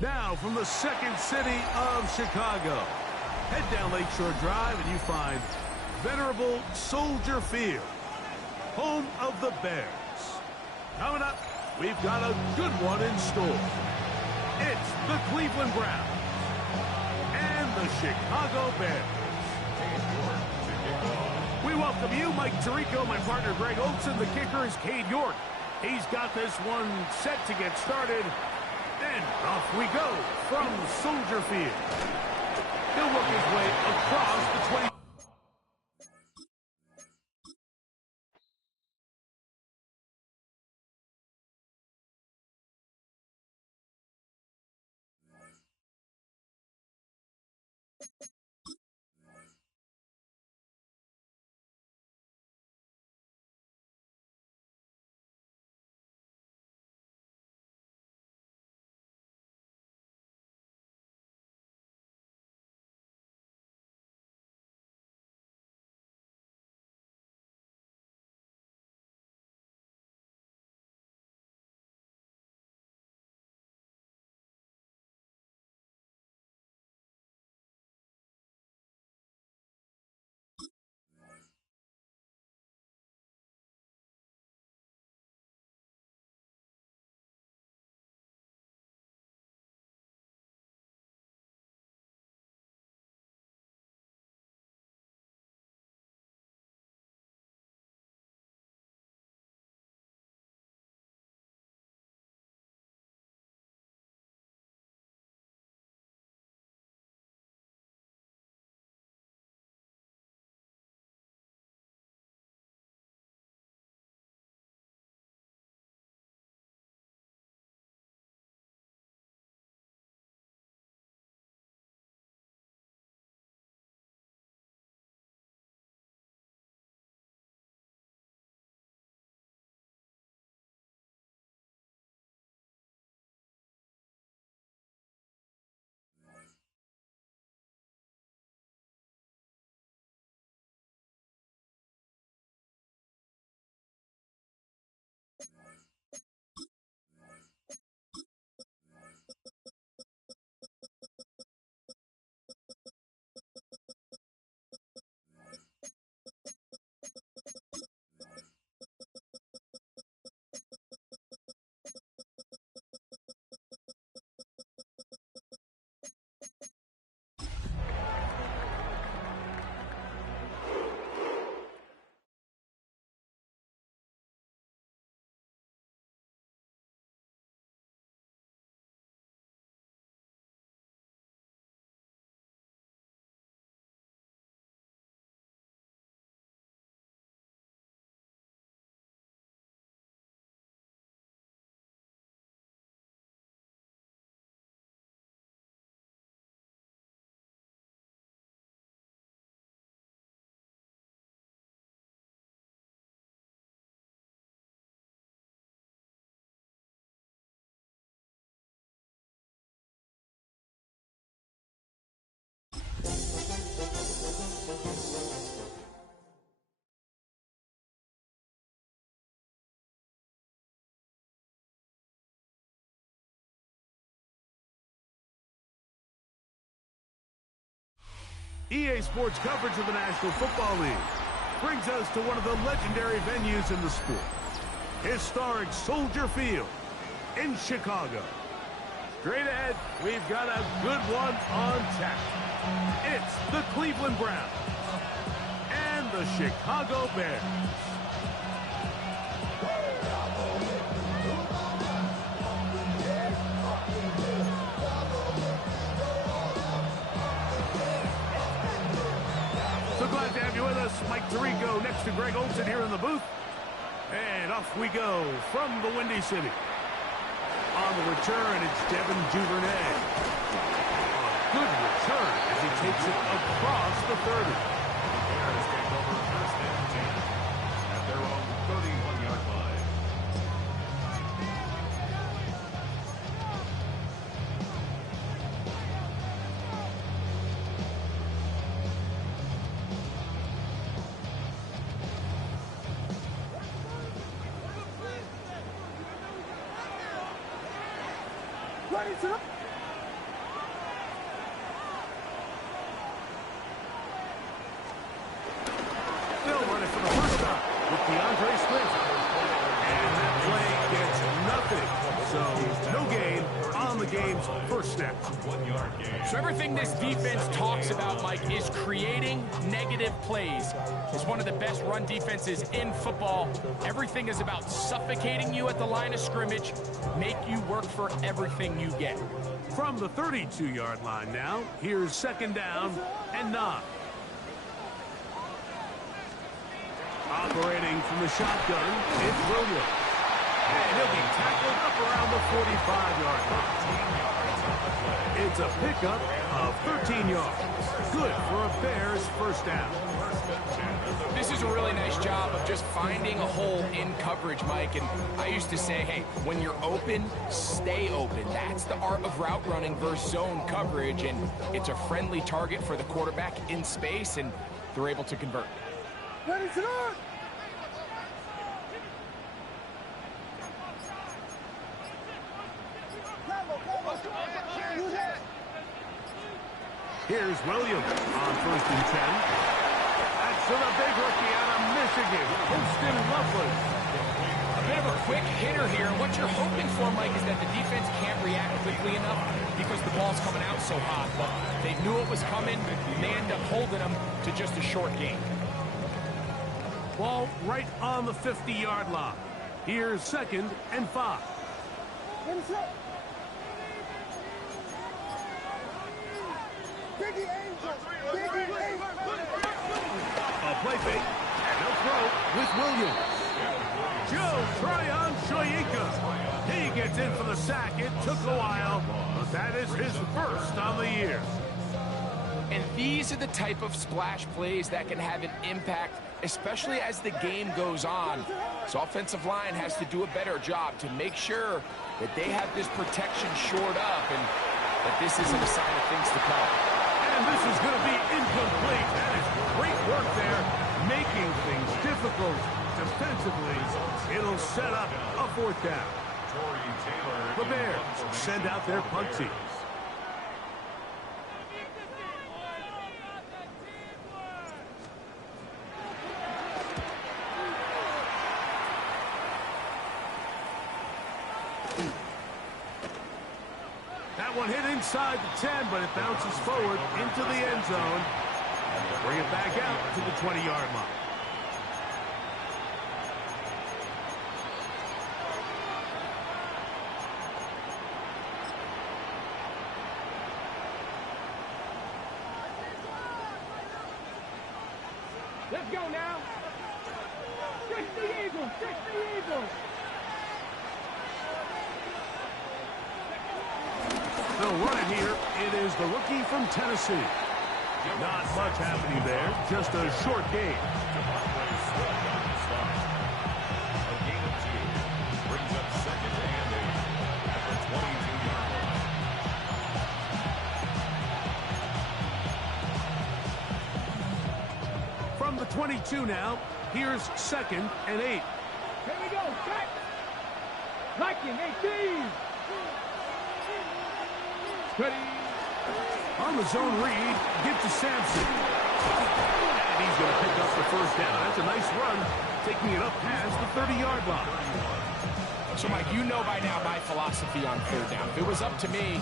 Now, from the second city of Chicago, head down Lakeshore Drive and you find venerable Soldier Field, home of the Bears. Coming up, we've got a good one in store. It's the Cleveland Browns and the Chicago Bears. We welcome you, Mike Tirico, my partner Greg Olson. The kicker is Cade York. He's got this one set to get started. And off we go from Soldier Field. He'll work his way across the 20. EA Sports coverage of the National Football League brings us to one of the legendary venues in the sport, historic Soldier Field in Chicago. Straight ahead, we've got a good one on tap. It's the Cleveland Browns and the Chicago Bears. So glad to have you with us. Mike Tirico next to Greg Olson here in the booth. And off we go from the Windy City. On the return, it's Devin Duvernay. A good return as he takes it across the 30. Bears take over first and 10 at their own 31-yard line. Still running for the first time with DeAndre Swift. And that play gets nothing. So no gain on the game's first snap. 1 yard gain. So everything this defense talks about, Mike, is creating negative plays. It's one of the best run defenses in football. Everything is about suffocating you at the line of scrimmage, make you work for everything you get. From the 32-yard line now, here's second down and 9. Operating from the shotgun, it's Williams. And he'll be tackled up around the 45-yard line. It's a pickup of 13 yards. Good for a Bears first down. This is a really nice job of just finding a hole in coverage, Mike. And I used to say, hey, when you're open, stay open. That's the art of route running versus zone coverage. And it's a friendly target for the quarterback in space, and they're able to convert. Here's Williams on first and 10. That's to the big rookie out of Michigan, Winston Lovelace. A bit of a quick hitter here. What you're hoping for, Mike, is that the defense can't react quickly enough because the ball's coming out so hot. But they knew it was coming, and they end up holding them to just a short gain. Ball right on the 50-yard line. Here's second and 5. A play fake, and they'll throw with Williams. Joe Tryon-Shoyinka. He gets in for the sack. It took a while, but that is his first on the year. And these are the type of splash plays that can have an impact, especially as the game goes on. So offensive line has to do a better job to make sure that they have this protection shored up and that this isn't a sign of things to come. And this is going to be incomplete. That is great work there, making things difficult defensively. It'll set up a fourth down. The Bears send out their punt teams. That one hit inside the 10, but it bounces forward into the end zone. Bring it back out to the 20-yard line. Let's go now. Fix the Eagles. Fix the Eagles. They'll run it here. It is the rookie from Tennessee. Not much happening there. Just a short game. A gain of 2 brings up second and 8 at the 22-yard line. From the 22 now, here's second and 8. Here we go. Back. Liking 18. Ready. On the zone read, get to Sampson. And he's going to pick up the first down. That's a nice run, taking it up past the 30-yard line. So, Mike, you know by now my philosophy on third down. If it was up to me,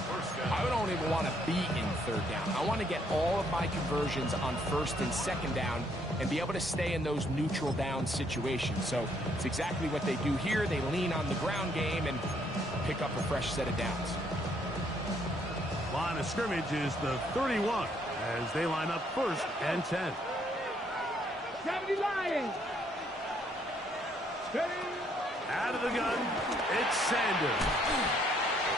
I don't even want to be in third down. I want to get all of my conversions on first and second down and be able to stay in those neutral down situations. So it's exactly what they do here. They lean on the ground game and pick up a fresh set of downs. Line of scrimmage is the 31 as they line up first and 10. 70 Lions. Ready. Out of the gun, it's Sanders.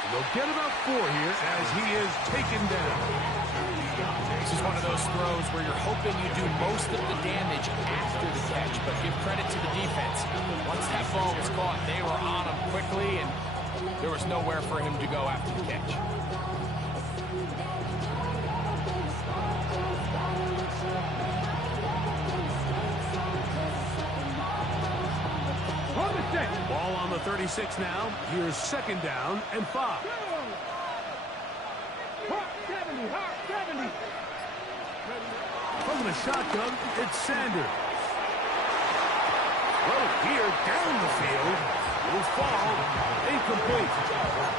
They'll get about 4 here as he is taken down. This is one of those throws where you're hoping you do most of the damage after the catch, but give credit to the defense. Once that ball was caught, they were on him quickly, and there was nowhere for him to go after the catch. Hold the set. Ball on the 36 now. Here's second down and 5. Hot 70, hot 70. From the shotgun, it's Sanders. Well, here down the field will fall incomplete.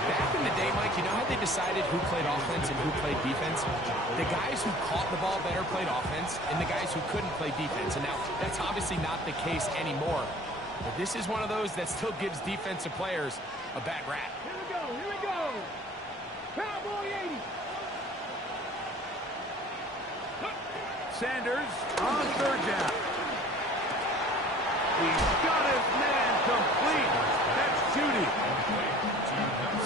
Back in the day, Mike, you know how they decided who played offense and who played defense? The guys who caught the ball better played offense, and the guys who couldn't play defense. And now, that's obviously not the case anymore. But this is one of those that still gives defensive players a bad rap. Here we go, here we go. Cowboy 80. Sanders on third down. He's got his man complete. That's Judy.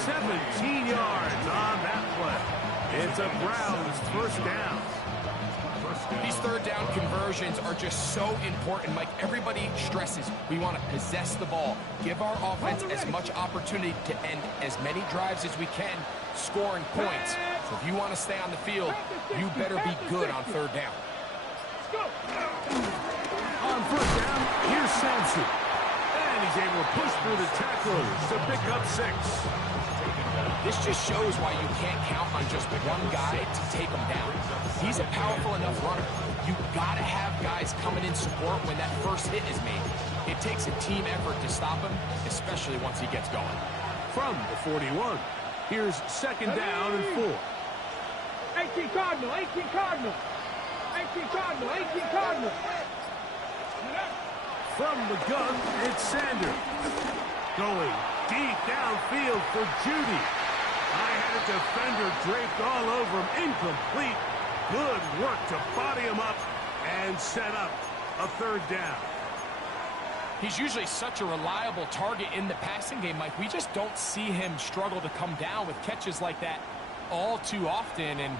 17 yards on that play. It's a Browns first down. These third down conversions are just so important. Mike, everybody stresses we want to possess the ball, give our offense as much opportunity to end as many drives as we can, scoring points. So if you want to stay on the field, you better be good on third down. On first down, here's Sampson. And he's able to push through the tacklers to pick up 6. This just shows why you can't count on just one guy to take him down. He's a powerful enough runner. You've got to have guys coming in support when that first hit is made. It takes a team effort to stop him, especially once he gets going. From the 41, here's second down and 4. 18 Cardinal, 18 Cardinal. 18 Cardinal, 18 Cardinal. From the gun, it's Sanders. Going deep downfield for Judy. I had a defender draped all over him. Incomplete. Good work to body him up and set up a third down. He's usually such a reliable target in the passing game, Mike. We just don't see him struggle to come down with catches like that all too often. And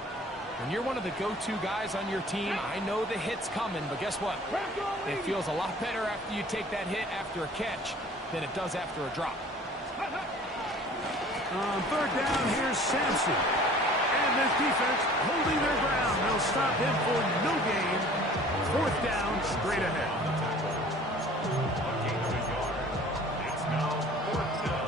when you're one of the go-to guys on your team, I know the hit's coming, but guess what? It feels a lot better after you take that hit after a catch than it does after a drop. On third down, here's Sampson. And this defense holding their ground. They'll stop him for no gain. Fourth down, straight ahead. A gain of a yard. It's now fourth down.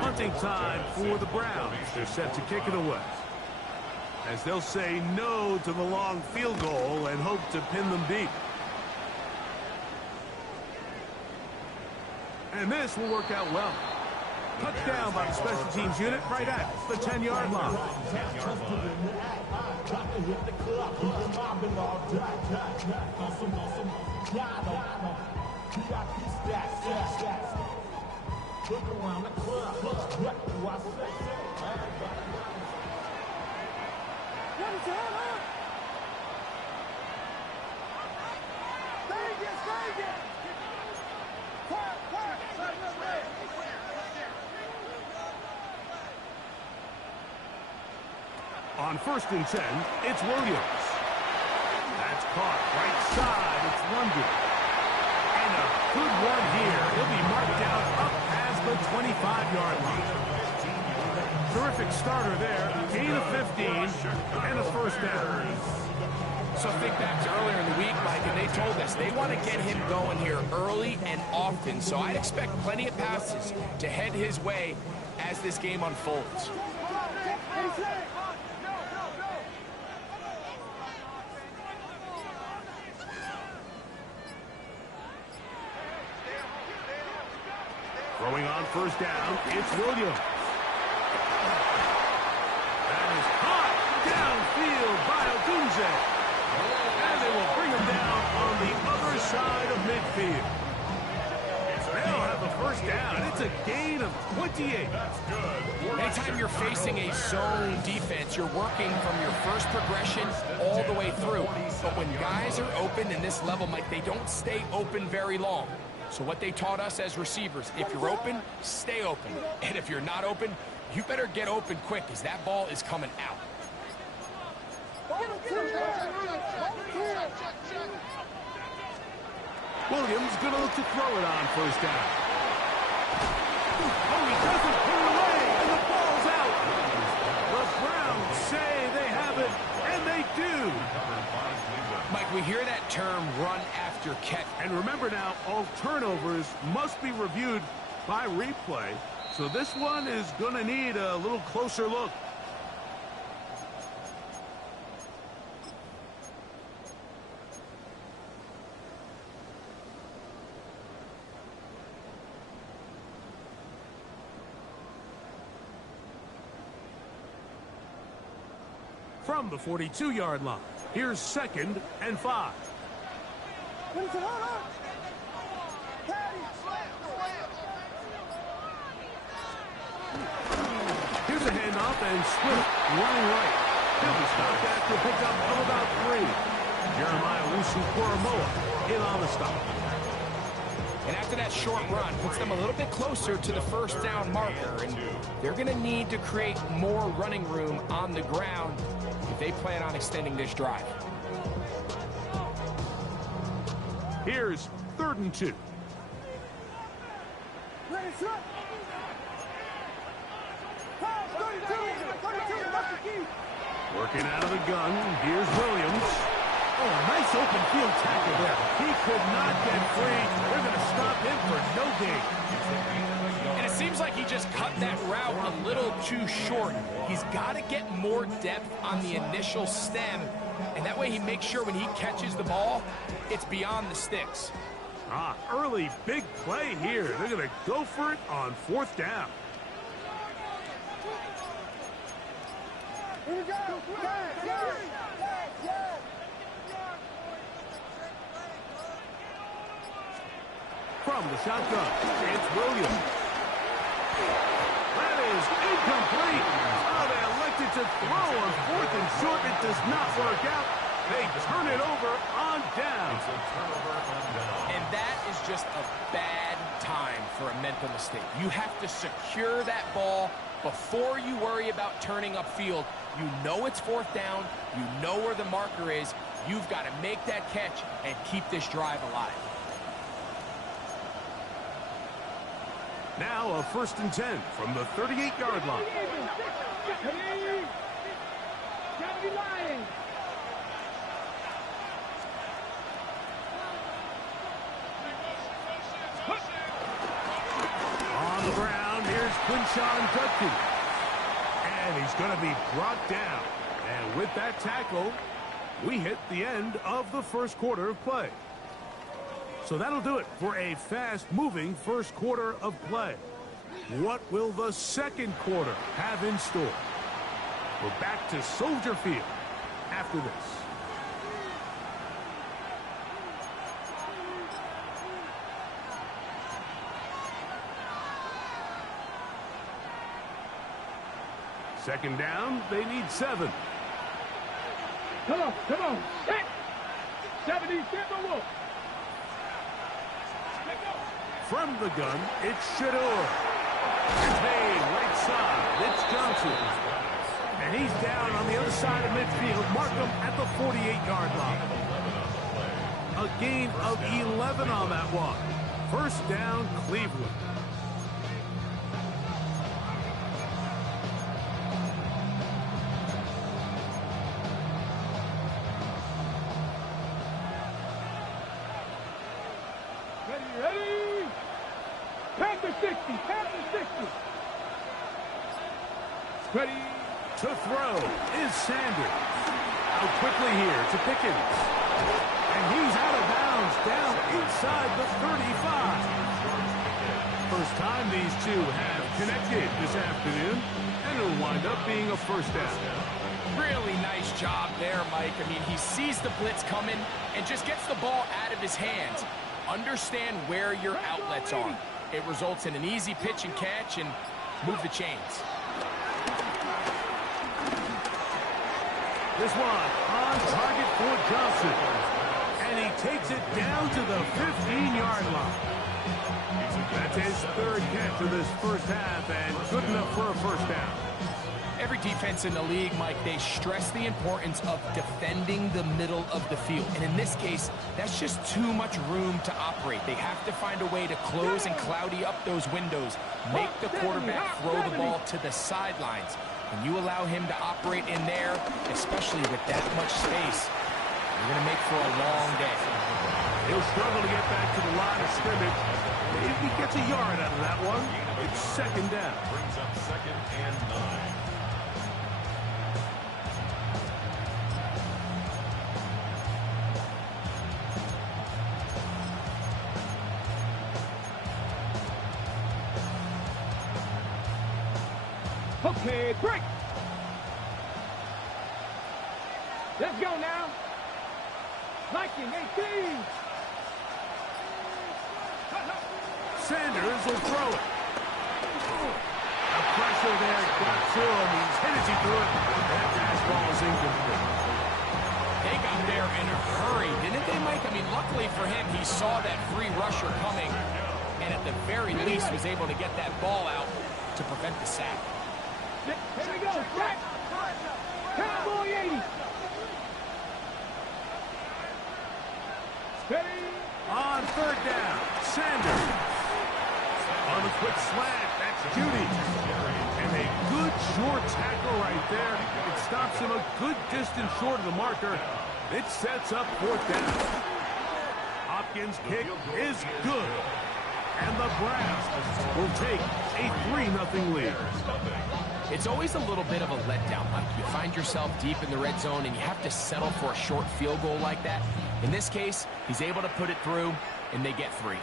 Hunting time for the Browns. They're set to kick it away, as they'll say no to the long field goal and hope to pin them deep. And this will work out well. Touchdown by the special teams unit right at the 10-yard line. On first and 10, it's Williams. That's caught right side. It's London. And a good one here. He'll be marked down up past the 25-yard line. Terrific starter there. Gain of 15 and a first down. So think back to earlier in the week, Mike, and they told us they want to get him going here early and often. So I'd expect plenty of passes to head his way as this game unfolds. Throwing on first down, it's Williams. That is caught downfield by Odunze. And they will bring him down on the other side of midfield. They'll have a first down. It's a gain of 28. That's good. Anytime you're facing a zone defense, you're working from your first progression all the way through. But when guys are open in this level, Mike, they don't stay open very long. So what they taught us as receivers, if you're open, stay open. And if you're not open, you better get open quick because that ball is coming out. Williams going to look to throw it on first down. Oh, he doesn't put it away, and the ball's out. The term run after catch. And remember now, all turnovers must be reviewed by replay. So this one is going to need a little closer look. From the 42-yard line, here's 2nd and 5. Here's a handoff and Swift running right. He'll be stopped after a pickup of about 3. Jeremiah Owusu-Koramoah in on the stop. And after that short run, puts them a little bit closer to the first down marker. And they're going to need to create more running room on the ground if they plan on extending this drive. Here's 3rd and 2. Working out of the gun, here's Williams. Oh, a nice open field tackle there. He could not get free. They're going to stop him for no gain. And it seems like he just cut that route a little too short. He's got to get more depth on the initial stem, and that way he makes sure when he catches the ball, it's beyond the sticks. Early big play here. They're going to go for it on 4th down. Here we go. From the shotgun, it's Williams. That is incomplete. Oh, they elected to throw on 4th and short. It does not work out. They turn it over on down. And that is just a bad time for a mental mistake. You have to secure that ball before you worry about turning upfield. You know it's 4th down. You know where the marker is. You've got to make that catch and keep this drive alive. Now a 1st and 10 from the 38-yard line. On the ground, here's Quinshon Judkins. And he's going to be brought down. And with that tackle, we hit the end of the first quarter of play. So that'll do it for a fast-moving first quarter of play. What will the second quarter have in store? We're back to Soldier Field after this. Second down, they need 7. Come on. Set. 70, Wolf. From the gun, it's Shador. Hey, right side, it's Johnson. And he's down on the other side of midfield. Mark him at the 48-yard line. A gain of 11 on that one. First down, Cleveland. Ready. Panther 60. Ready. To throw is Sanders. Out quickly here to Pickens. And he's out of bounds down inside the 35. First time these two have connected this afternoon, and it'll wind up being a first down. Really nice job there, Mike. I mean, he sees the blitz coming and just gets the ball out of his hands. Understand where your outlets are. It results in an easy pitch and catch and move the chains. This one on target for Johnson. And he takes it down to the 15-yard line. That's his 3rd catch of this first half and good enough for a first down. Every defense in the league, Mike, they stress the importance of defending the middle of the field. And in this case, that's just too much room to operate. They have to find a way to close and cloudy up those windows, make the quarterback throw the ball to the sidelines. When you allow him to operate in there, especially with that much space, They're going to make for a long day. He'll struggle to get back to the line of scrimmage. If he gets a yard out of that one, it's second down. Brings up 2nd and 9. Okay, break. Let's go now. Liking 18. Sanders will throw it. The pressure there got to him. He's hit as he threw it. That fastball is incomplete. They got there in a hurry, didn't they, Mike? I mean, luckily for him, he saw that free rusher coming, and at the very least was able to get that ball out to prevent the sack. Here we go. Back. Cowboy 80. Steady. On third down, Sanders. On the quick slant, that's Judy. And a good short tackle right there. It stops him a good distance short of the marker. It sets up fourth down. Hopkins' kick is good. And the Browns will take a 3-0 lead. It's always a little bit of a letdown, Mike. You find yourself deep in the red zone and you have to settle for a short field goal like that. In this case, he's able to put it through, and they get 3.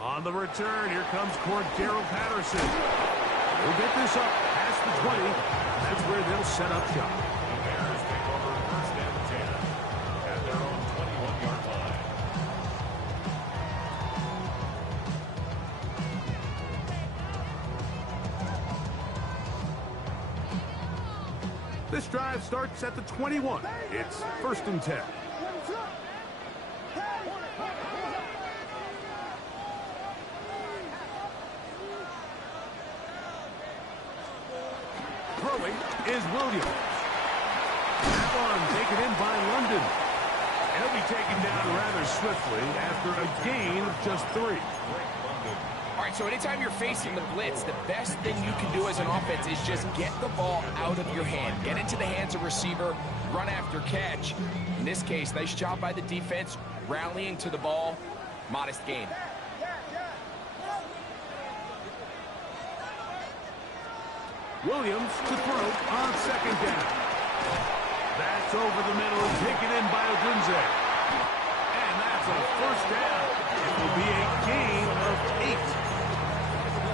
On the return, here comes Cordero Patterson. He'll get this up past the 20. That's where they'll set up shop. The Bears take over 1st and 10 at their own 21-yard line. This drive starts at the 21. It's 1st and 10. Throwing is Williams. That one taken in by London. He'll be taken down rather swiftly after a gain of just 3. All right, so anytime you're facing the blitz, the best thing you can do as an offense is just get the ball out of your hand. Get into the hands of receiver, run after catch. In this case, nice job by the defense, rallying to the ball. Modest gain. Williams to throw on 2nd down. That's over the middle and taken in by Odunze. And that's a 1st down. It will be a gain of 8.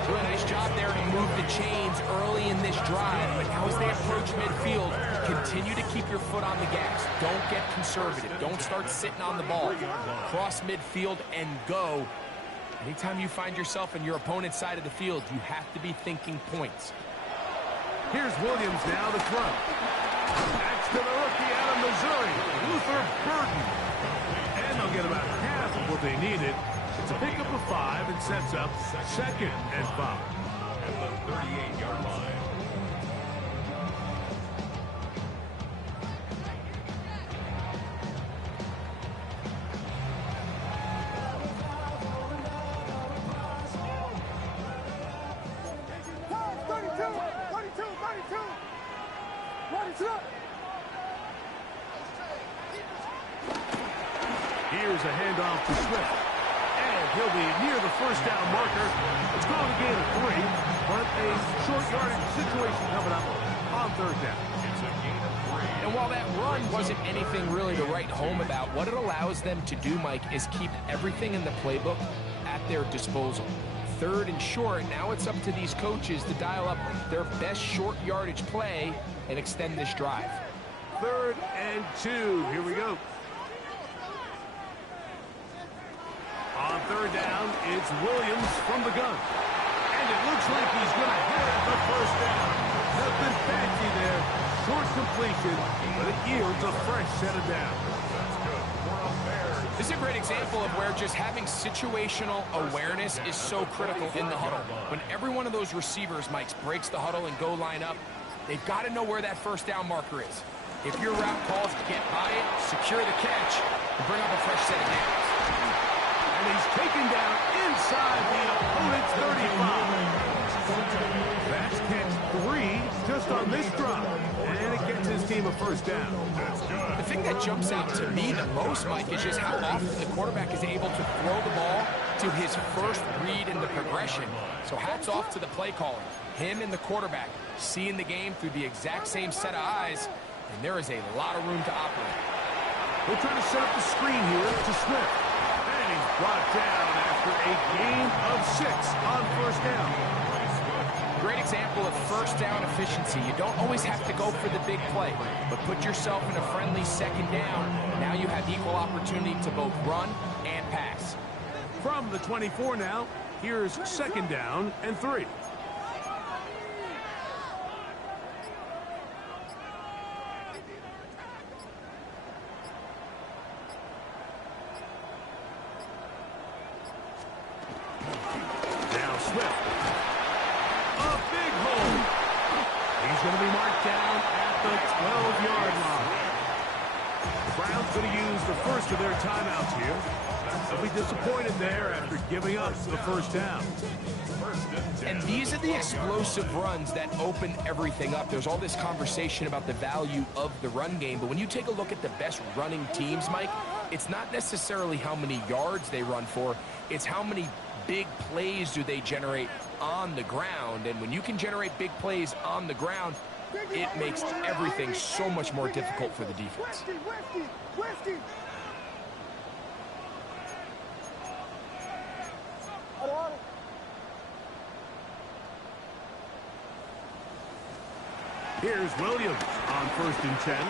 Do a nice job there to move the chains early in this drive, but now as they approach midfield, continue to keep your foot on the gas. Don't get conservative. Don't start sitting on the ball. Cross midfield and go. Anytime you find yourself in your opponent's side of the field, you have to be thinking points. Here's Williams now to throw. That's to the rookie out of Missouri, Luther Burden. And they'll get about half of what they needed. It's a pickup of 5 and sets up 2nd and 5. At the 38-yard line. Here's a handoff to Swift. And he'll be near the 1st down marker. It's going to gain of 3, but a short yardage situation coming up on 3rd down. It's a gain of 3. And while that run wasn't anything really to write home about, what it allows them to do, Mike, is keep everything in the playbook at their disposal. 3rd and short, now it's up to these coaches to dial up their best short yardage play and extend this drive. 3rd and 2. Here we go. On 3rd down, it's Williams from the gun. And it looks like he's going to hit it the 1st down. Nothing fancy there. Short completion, but it yields a fresh set of downs. That's good. For the Bears. This is a great example of where just having situational awareness is so critical in the huddle. When every one of those receivers, Mike, breaks the huddle and go line up, they've got to know where that 1st down marker is. If your route calls to get by it, secure the catch, and bring up a fresh set of downs. And he's taken down inside the opponent's 35. That's catch 3 just on this drive. And it gets his team a first down. The thing that jumps out to me the most, Mike, is just how often the quarterback is able to throw the ball to his first read in the progression. So hats off to the play caller. Him and the quarterback seeing the game through the exact same set of eyes, and there is a lot of room to operate. They're trying to set up the screen here to Smith. And he's brought down after a gain of 6 on first down. Great example of first down efficiency. You don't always have to go for the big play, but put yourself in a friendly second down. Now you have equal opportunity to both run and pass. From the 24 now, here's second down and 3. Now Swift. A big hole. He's going to be marked down at the 12-yard line. The Browns going to use the first of their timeouts here. They'll be disappointed there after giving up the first down. And these are the explosive runs that open everything up. There's all this conversation about the value of the run game, but when you take a look at the best running teams, Mike, it's not necessarily how many yards they run for, it's how many big plays do they generate on the ground. And when you can generate big plays on the ground, it makes everything so much more difficult for the defense. Here's Williams on first and 10. And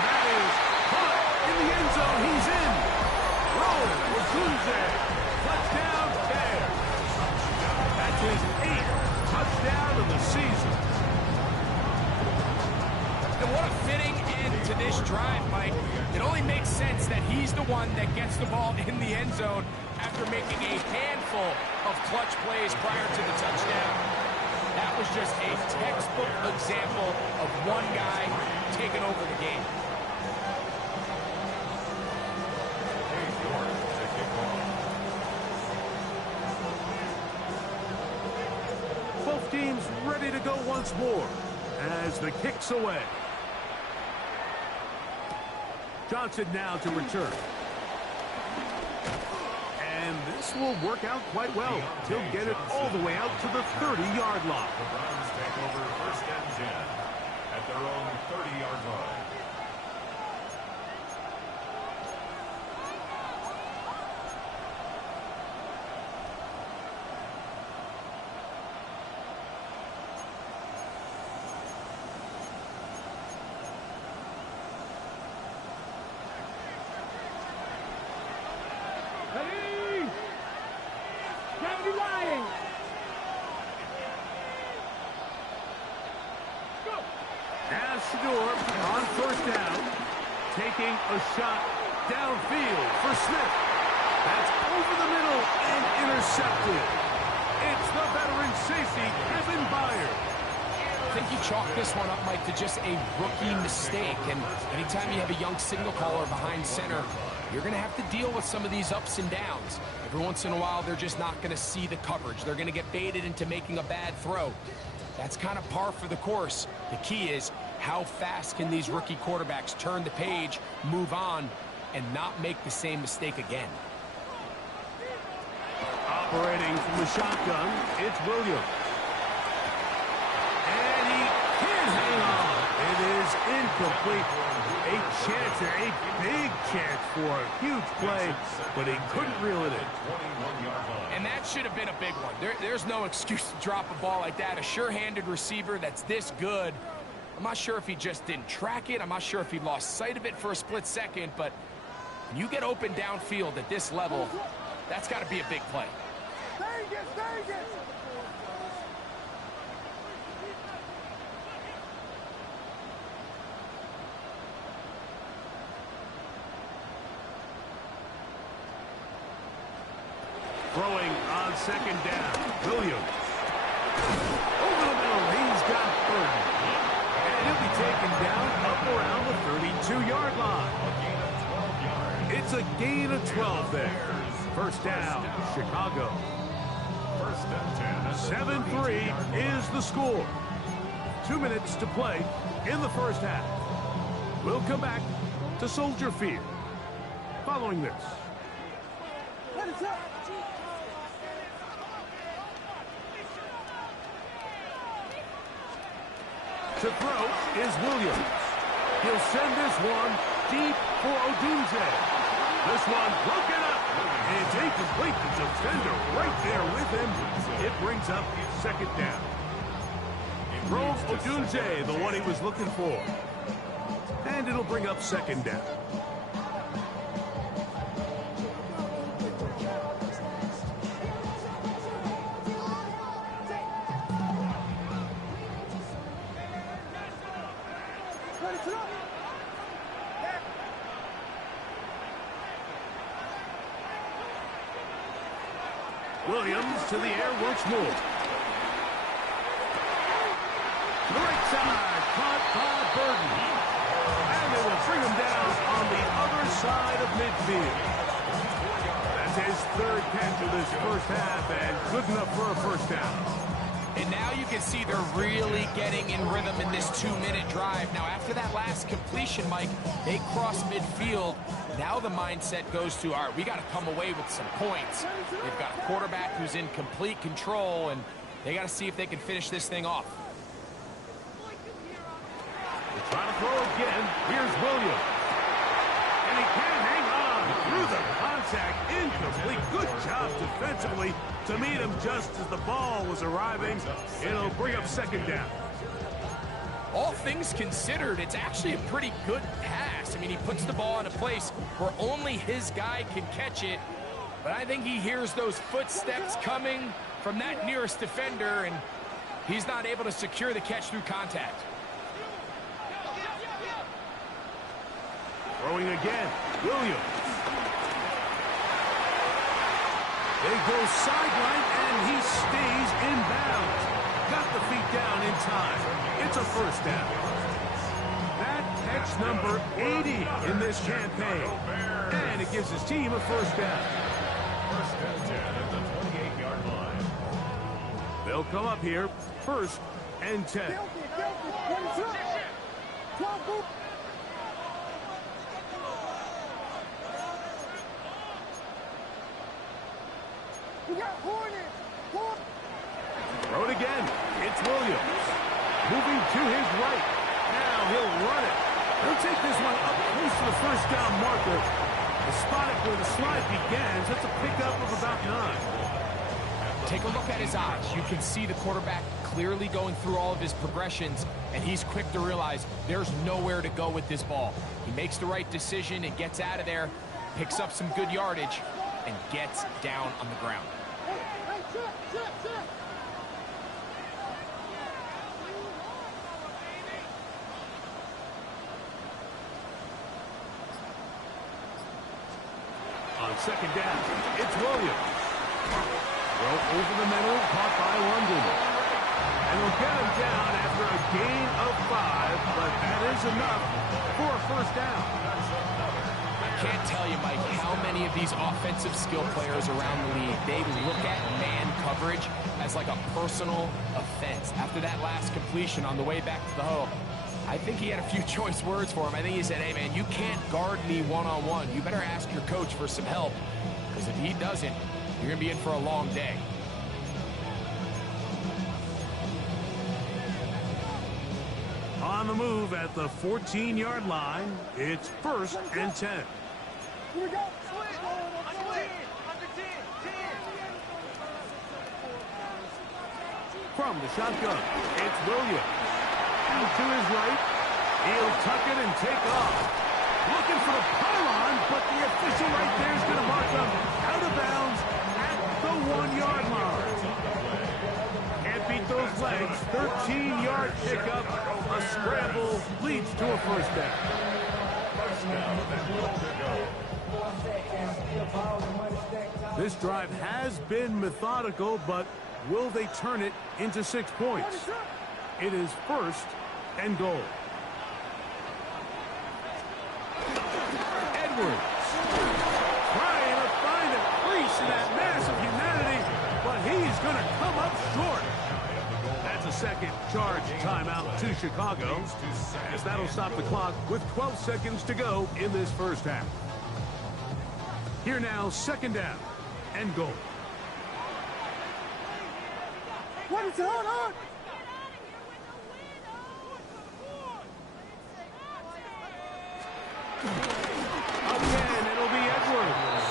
that is caught in the end zone. He's in. Roll, Wazunze. Touchdown, Bears. That's his 8th touchdown of the season. And what a fitting end to this drive, Mike. It only makes sense that he's the one that gets the ball in the end zone after making a handful of clutch plays prior to the touchdown. That was just a textbook example of one guy taking over the game. Both teams ready to go once more as the kick's away. Johnson now to return. And this will work out quite well. He'll get it all the way out to the 30-yard line. The Browns take over first and 10 at their own 30-yard line. On first down, taking a shot downfield for Smith. That's over the middle and intercepted. It's the veteran safety, Evan Byard. I think you chalk this one up, Mike, to just a rookie mistake. And anytime you have a young signal caller behind center, you're going to have to deal with some of these ups and downs. Every once in a while, they're just not going to see the coverage. They're going to get baited into making a bad throw. That's kind of par for the course. The key is how fast can these rookie quarterbacks turn the page, move on, and not make the same mistake again. Operating from the shotgun, it's Williams. And he can hang on. It is incomplete. A chance there, a big chance for a huge play, but he couldn't reel it in. And that should have been a big one. There's no excuse to drop a ball like that. A sure-handed receiver that's this good. I'm not sure if he just didn't track it. I'm not sure if he lost sight of it for a split second, but when you get open downfield at this level, that's got to be a big play. Throwing on second down, Williams. Over the middle, he's got Burton. And he'll be taken down up around the 32-yard line. It's a gain of 12 there. First down, Chicago. First and 10. 7-3 is the score. 2 minutes to play in the first half. We'll come back to Soldier Field following this. To throw is Williams. He'll send this one deep for Odunze. This one broken up. It's incomplete. The defender right there with him. It brings up second down. Rome Odunze, the one he was looking for. And it'll bring up second down. Williams to the air once more. To the right side, caught by Burden. And they will bring him down on the other side of midfield. That's his third catch of this first half, and good enough for a first down. And now you can see they're really getting in rhythm in this 2-minute drive. Now, after that last completion, Mike, they cross midfield. Now the mindset goes to, all right, we got to come away with some points. They've got a quarterback who's in complete control, and they got to see if they can finish this thing off. They're trying to throw again. Here's Williams. And he can't hang on through the contact. Incomplete. Good job defensively to meet him just as the ball was arriving. It'll bring up second down. All things considered, it's actually a pretty good pass. I mean, he puts the ball in a place where only his guy can catch it. But I think he hears those footsteps coming from that nearest defender, and he's not able to secure the catch through contact. Throwing again, Williams. They go sideline, and he stays in bounds. Got the feet down in time. It's a first down. That catch number 80 in this campaign. And it gives his team a first down. First and 10 at the 28-yard line. They'll come up here, first and 10. Throw it again. It's Williams. Moving to his right. Now he'll run it. He'll take this one up close to the first down marker. The spot where the slide begins. That's a pickup of about 9. Take a look at his eyes. You can see the quarterback clearly going through all of his progressions, and he's quick to realize there's nowhere to go with this ball. He makes the right decision and gets out of there, picks up some good yardage, and gets down on the ground. On second down, it's Williams. Throw over the middle, caught by London. And they'll get him down after a gain of 5, but that is enough for a first down. I can't tell you, Mike, how many of these offensive skill players around the league, they look at man coverage as like a personal offense. After that last completion on the way back to the huddle, I think he had a few choice words for him. I think he said, hey, man, you can't guard me one-on-one. You better ask your coach for some help, because if he doesn't, you're going to be in for a long day. On the move at the 14-yard line, it's first and 10. Here we go. From the shotgun, it's Williams. Out to his right. He'll tuck it and take off. Looking for the pylon, but the official right there is going to mark him out of bounds at the 1-yard line. Can't beat those legs. 13-yard pickup. A scramble leads to a first down. This drive has been methodical, but will they turn it into 6 points? It is first and goal. Edwards trying to find a crease in that mass of humanity, but he's going to come up short. That's a a second charge timeout to Chicago, as that'll stop the clock with 12 seconds to go in this first half. Here now, second down and goal. What is going on? Again, it'll be Edwards.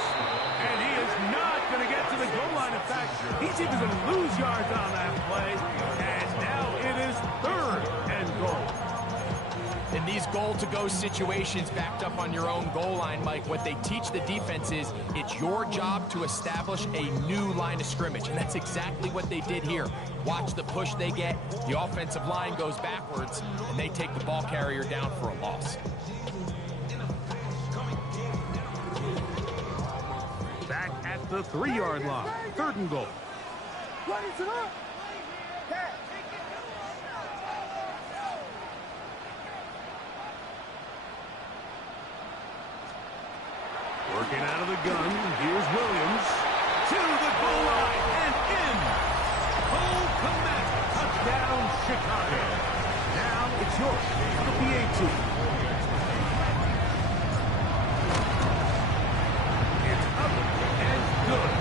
And he is not going to get to the goal line. In fact, he's even going to lose yards on that play. And now it is third and goal. In these goal-to-go situations backed up on your own goal line, Mike, what they teach the defense is it's your job to establish a new line of scrimmage, and that's exactly what they did here. Watch the push they get. The offensive line goes backwards, and they take the ball carrier down for a loss. Back at the 3-yard line, third and goal. What is it up? Working out of the gun, here's Williams to the goal line and in. Cole Kmet, touchdown Chicago. Now it's yours for the 18. It's up and good.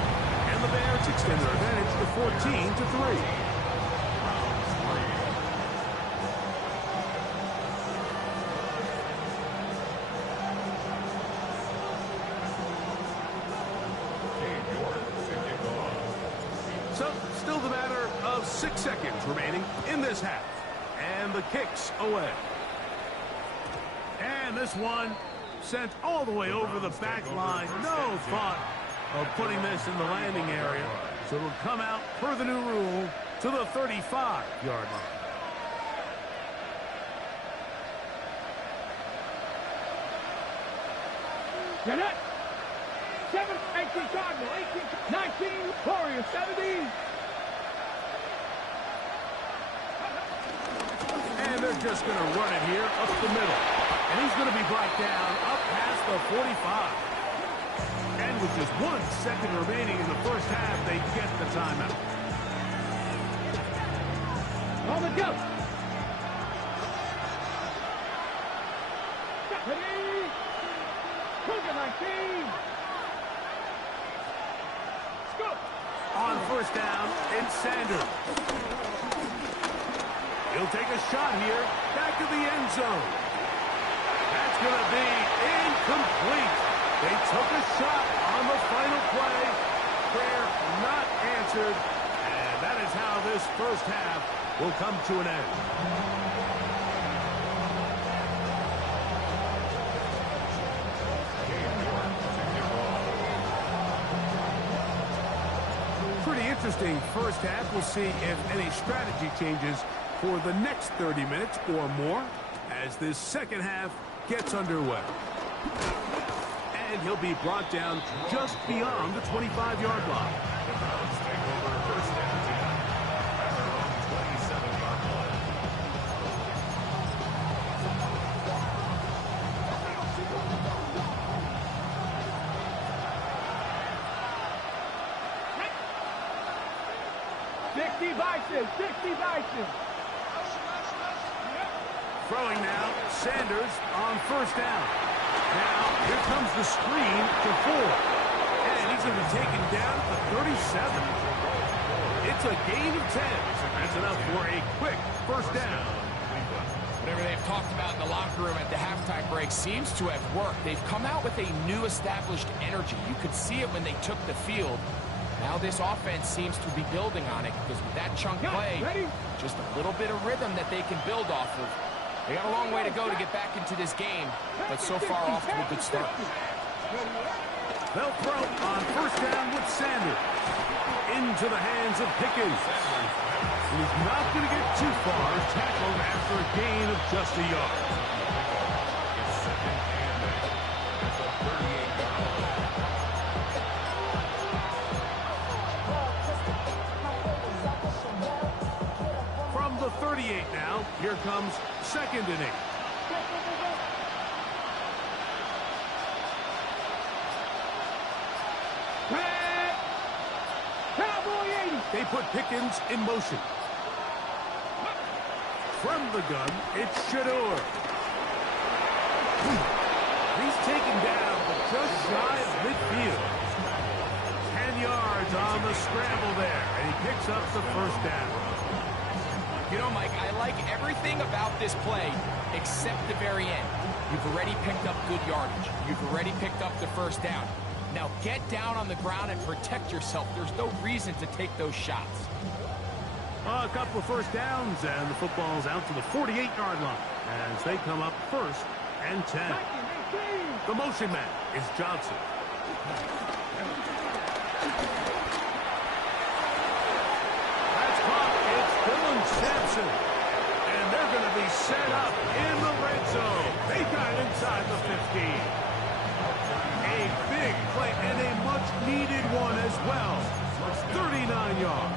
And the Bears extend their advantage to 14-3. So, still the matter of 6 seconds remaining in this half. And the kick's away. And this one sent all the way over the back line. No thought of putting this in the landing area. So it'll come out, per the new rule, to the 35-yard line. Get it. 7, 18 Cardinal, 18, 19, Warriors, 17. And they're just going to run it here up the middle. And he's going to be brought down up past the 45. And with just 1 second remaining in the first half, they get the timeout. On the go. Ready. Cougar 19. On first down, it's Sanders. He'll take a shot here, back to the end zone. That's going to be incomplete. They took a shot on the final play. Prayer not answered. And that is how this first half will come to an end. Interesting first half. We'll see if any strategy changes for the next 30 minutes or more as this second half gets underway. And he'll be brought down just beyond the 25-yard line. Throwing now, Sanders on first down. Now, here comes the screen to Ford. And he's going to be taken down at the 37. It's a gain of 10. That's enough for a quick first down. Whatever they've talked about in the locker room at the halftime break seems to have worked. They've come out with a new established energy. You could see it when they took the field. Now this offense seems to be building on it because with that chunk play, just a little bit of rhythm that they can build off of. They got a long way to go to get back into this game, but so far off to a good start. They'll throw on first down with Sanders. Into the hands of Pickens. He's not going to get too far. Tackled after a gain of just a yard. From the 38 now, here comes second and 8. They put Pickens in motion. From the gun, it's Shador. He's taken down, but just shy of midfield. 10 yards on the scramble there, and he picks up the first down. You know, Mike, I like everything about this play except the very end. You've already picked up good yardage. You've already picked up the first down. Now get down on the ground and protect yourself. There's no reason to take those shots. A couple of first downs, and the football's out to the 48-yard line as they come up first and 10. The motion man is Johnson. That's caught. It's Dylan Sampson. And they're going to be set up in the red zone. They got it inside the 15. A big play and a much-needed one as well. 39 yards.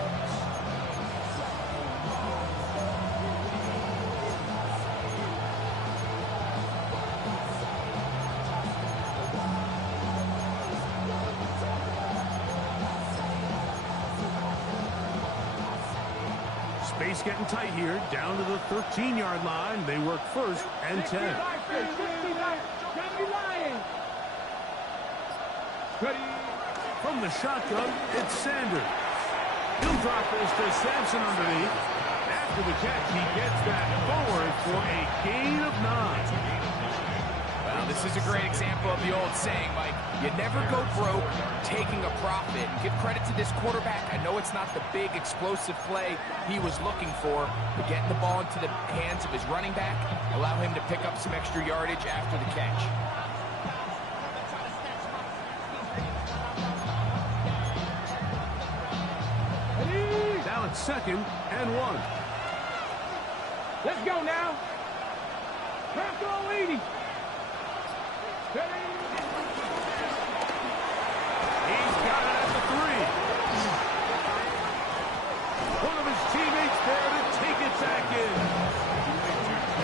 Space getting tight here, down to the 13-yard line. They work first and 10. From the shotgun, it's Sanders. He'll drop this to Sampson underneath. After the catch, he gets that forward for a gain of 9. Well, this is a great example of the old saying, Mike. You never go broke taking a profit. Give credit to this quarterback. I know it's not the big, explosive play he was looking for, but getting the ball into the hands of his running back, allow him to pick up some extra yardage after the catch. Now it's 2nd and 1. Let's go now. Pass all 80. He's got it at the 3. One of his teammates there to take it back in.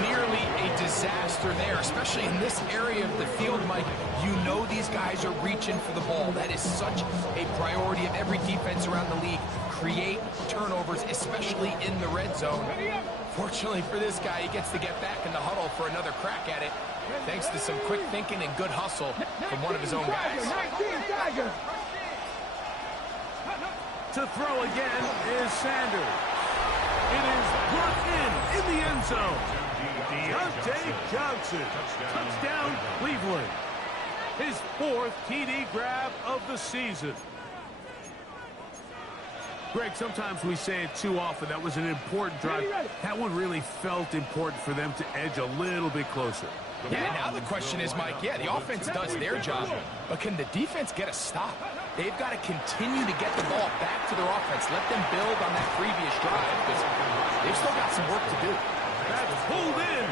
Nearly a disaster there, especially in this area of the field, Mike. You know these guys are reaching for the ball. That is such a priority of every defense around the league. Create turnovers, especially in the red zone. Fortunately for this guy, he gets to get back in the huddle for another crack at it, thanks to some quick thinking and good hustle from one of his own guys. To throw again is Sanders. It is brought in the end zone. Deontay Johnson. Touchdown, Cleveland. His 4th TD grab of the season. Greg, sometimes we say it too often. That was an important drive. That one really felt important for them to edge a little bit closer. Yeah, now the question is, Mike, yeah, the offense does their job, but can the defense get a stop? They've got to continue to get the ball back to their offense. Let them build on that previous drive, because they've still got some work to do. That's pulled in,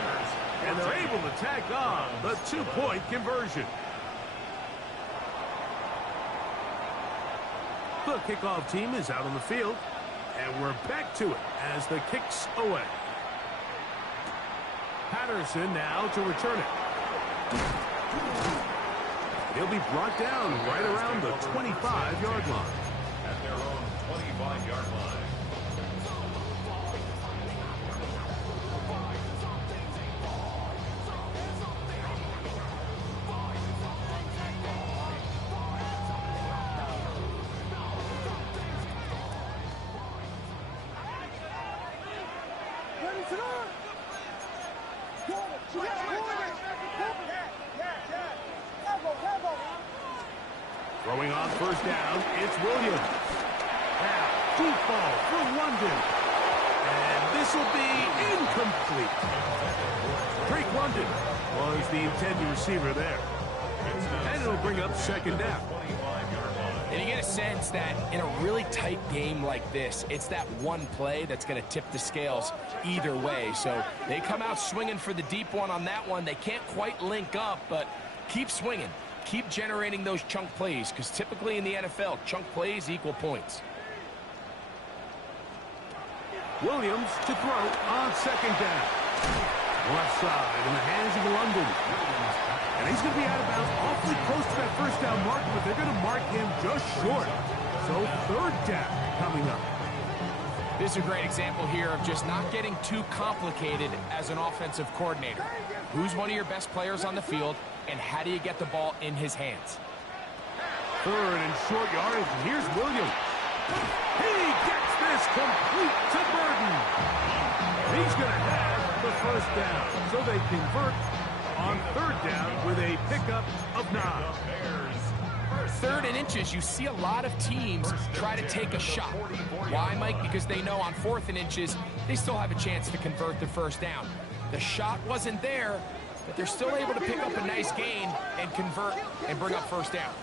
and they're able to tack on the 2-point conversion. The kickoff team is out on the field, and we're back to it as the kick's away. Patterson now to return it. He'll be brought down right around the 25-yard line. At their own 25-yard line. Throwing on first down, it's Williams. Now, deep ball for London. And this will be incomplete. Drake London was the intended receiver there. And it'll bring up 2nd down. And you get a sense that in a really tight game like this, it's that one play that's going to tip the scales either way. So they come out swinging for the deep one on that one. They can't quite link up, but keep swinging. Keep generating those chunk plays, because typically in the NFL, chunk plays equal points. Williams to throw on 2nd down. Left side in the hands of London. And he's going to be out of bounds awfully close to that first down mark, but they're going to mark him just short. So 3rd down coming up. This is a great example here of just not getting too complicated as an offensive coordinator. Who's one of your best players on the field, and how do you get the ball in his hands? Third and short yardage, and here's Williams. He gets this complete to Burton. He's going to have the first down, so they convert on third down with a pickup of 9. Third and inches, you see a lot of teams try to take a shot. Why, Mike? Because they know on 4th and inches, they still have a chance to convert the first down. The shot wasn't there, but they're still able to pick up a nice gain and convert and bring up first down.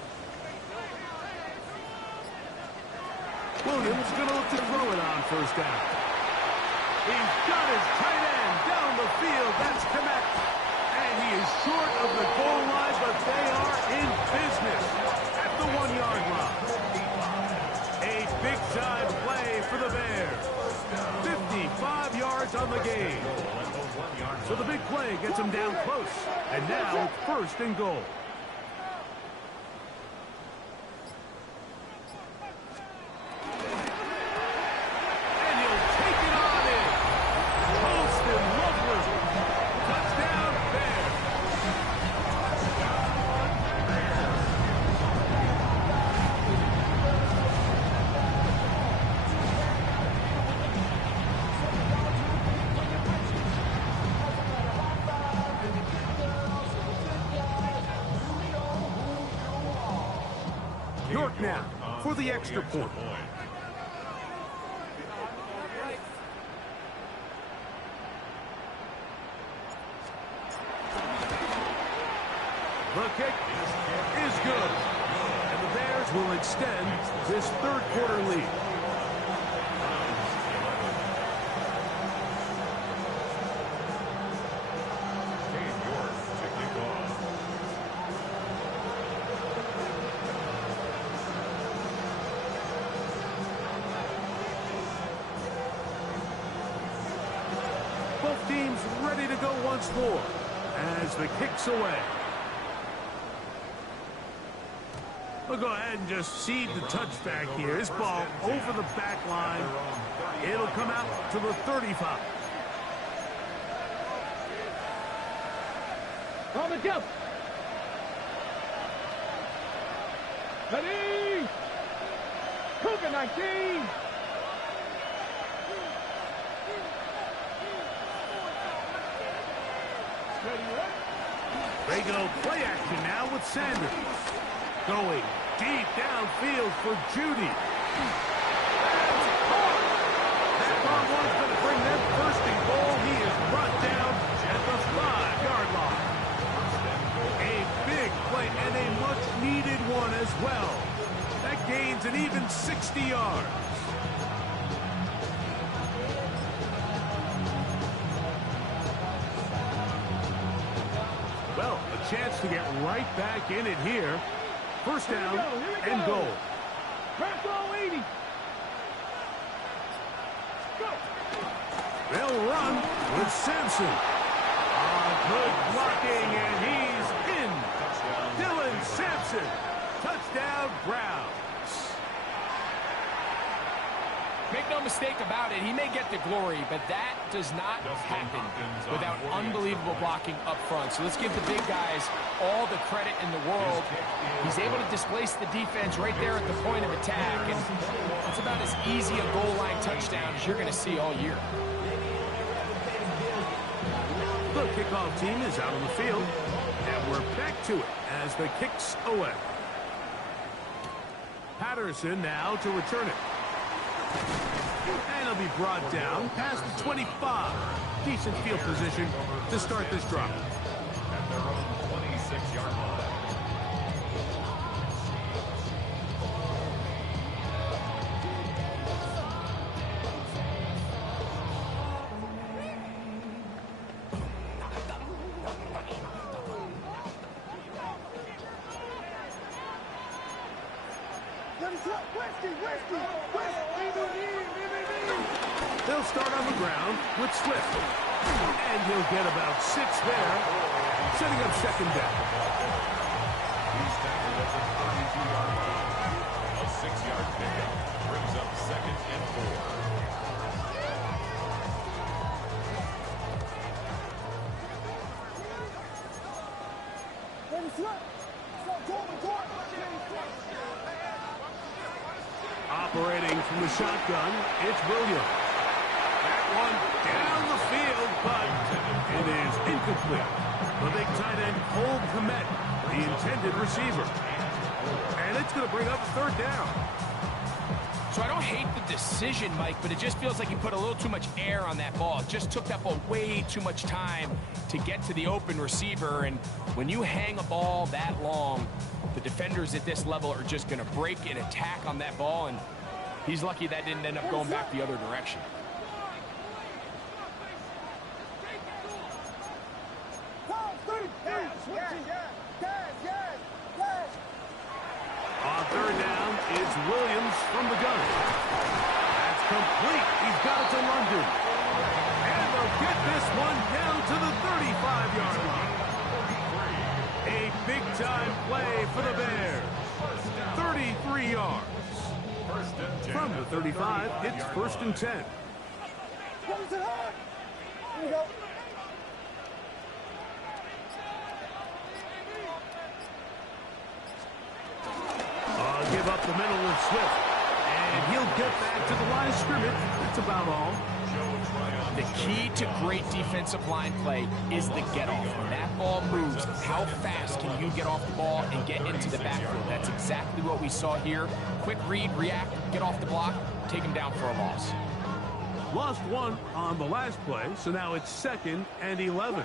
Williams going to look to throw it on first down. He's got his tight end down the field. That's Kmet. And he is short of the goal line, but they are in business at the 1-yard line. A big-time play for the Bears. 55 yards on the game. So the big play gets him down close. And now it's first and goal. York now for the extra point. The kick is good. And the Bears will extend this third quarter lead. Both teams ready to go once more as the kick's away. We'll go ahead and just cede the touchback here. This ball over the back line. It'll come out to the 35. On the jump. Ready. Cougar 19. They go play action now with Sanders. Going deep downfield for Judy. That ball was going to bring them first and goal. He is brought down at the 5-yard line. A big play and a much-needed one as well. That gains an even 60 yards. Well, a chance to get right back in it here. First down and goal. Press all 80. Go. They'll run with Sampson. Good blocking, and he's in. Dylan Sampson. Touchdown, Browns. Make no mistake about it, he may get the glory, but that does not happen without unbelievable blocking up front. So let's give the big guys all the credit in the world. He's able to displace the defense right there at the point of attack, and that's about as easy a goal line touchdown as you're going to see all year. The kickoff team is out on the field, and we're back to it as the kick's away. Patterson now to return it. And he'll be brought down past the 25. Decent field position to start this drive. At their own 26-yard line. They'll start on the ground with Swift. And he'll get about 6 there, setting up second down. He's tackled at the 32-yard line. A 6-yard pickup brings up second and 4. Operating from the shotgun, it's Williams. That one down the field, but it is incomplete. The big tight end, Cole Kmet, the intended receiver. And it's going to bring up third down. So I don't hate the decision, Mike, but it just feels like he put a little too much air on that ball. It just took that ball way too much time to get to the open receiver. And when you hang a ball that long, the defenders at this level are just going to break and attack on that ball. And he's lucky that didn't end up going back the other direction. On third down, it's Williams from the gun. That's complete. He's got it to London. And they'll get this one down to the 35-yard line. A big-time play for the Bears. 33 yards. From the 35, it's first and 10. Here we go. Give up the middle with Swift. And he'll get back to the line of scrimmage. That's about all. The key to great defensive line play is the get-off. When that ball moves, how fast can you get off the ball and get into the backfield? That's exactly what we saw here. Quick read, react, get off the block, take him down for a loss. Lost one on the last play, so now it's second and 11.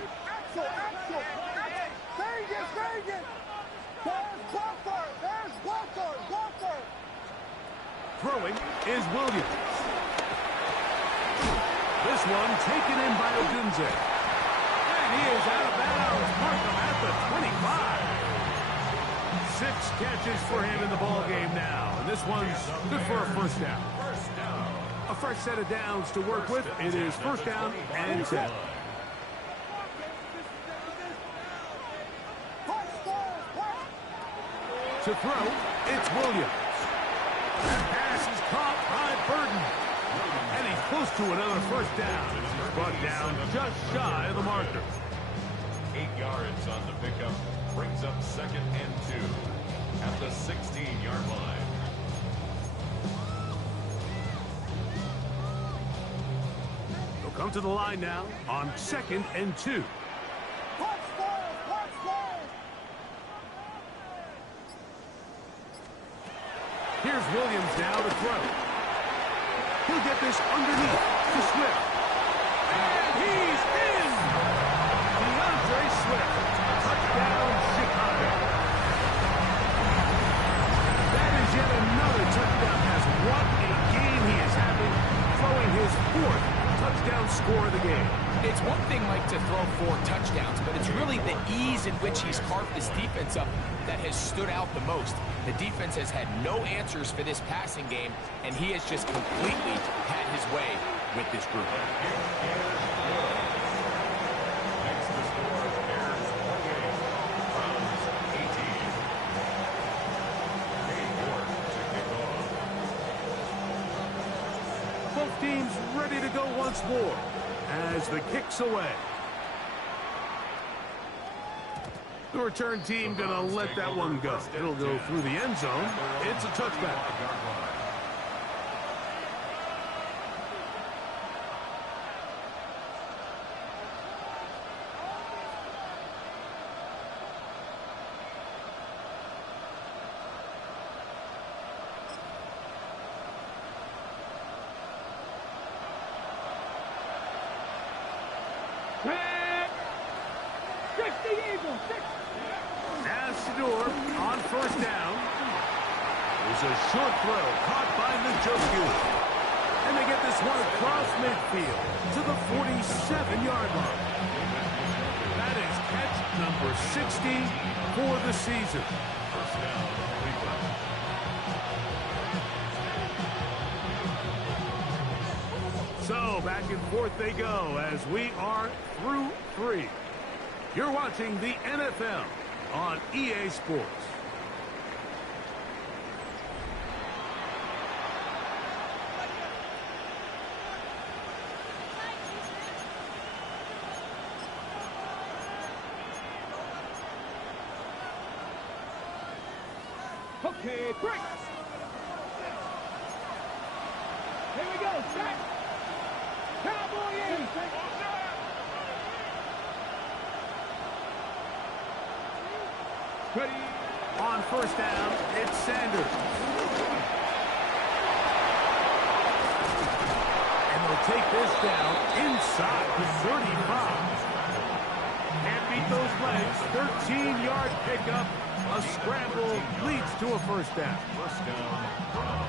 Throwing is Williams. This one taken in by Odunze. And he is out of bounds. Markham at the 25. 6 catches for him in the ball game now. And this one's good for a first down. A fresh set of downs to work with. It is first down and 10. To throw, it's Williams. That pass is caught by Burton. And he's close to another first down. He's brought down just shy of the marker. 8 yards on the pickup. Brings up second and 2 at the 16-yard line. They'll come to the line now on second and 2. Here's Williams now to throw. He'll get this underneath to Swift. And he's in! DeAndre Swift. Touchdown, Chicago. That is yet another touchdown pass. What a game he is having, throwing his 4th touchdown score of the game. It's one thing, Mike, to throw 4 touchdowns, but it's really the ease in which he's carved this defense up that has stood out the most. The defense has had no answers for this passing game, and he has just completely had his way with this group. Next to score, Bears 28, Browns 18. Hayward to kick off. Both teams ready to go once more as the kick's away. The return team going to let that one go. It'll go through the end zone. It's a touchback. On first down. There's a short throw caught by Njoku. And they get this one across midfield to the 47-yard line. That is catch number 60 for the season. First down, Cleveland. So back and forth they go as we are through 3. You're watching the NFL on EA Sports. Okay, break. Here we go, set. Cowboy in. Ready. On first down, it's Sanders. And they'll take this down inside the 35. Can't beat those legs. 13-yard pickup. A scramble leads to a first down.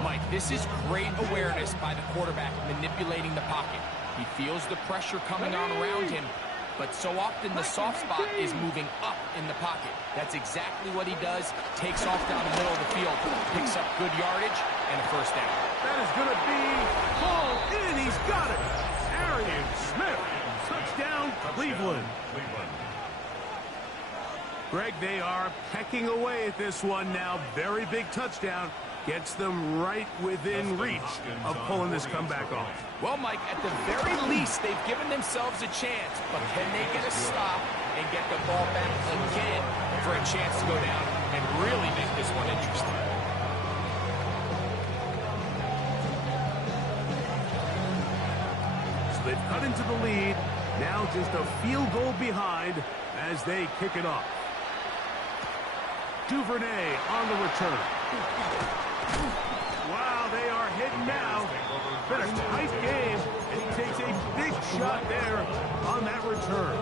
Mike, this is great awareness by the quarterback manipulating the pocket. He feels the pressure coming on around him, but so often the soft spot is moving up in the pocket. That's exactly what he does. Takes off down the middle of the field, picks up good yardage, and a first down. That is going to be hauled in. He's got it. Arian Smith. Touchdown, Cleveland. Greg, they are pecking away at this one now. Very big touchdown. Gets them right within reach of pulling this comeback off. Well, Mike, at the very least, they've given themselves a chance. But can they get a stop and get the ball back again for a chance to go down and really make this one interesting? So they've cut into the lead. Now just a field goal behind as they kick it off. Duvernay on the return. Wow, they are hitting now. Been a tight game, and he takes a big shot there on that return.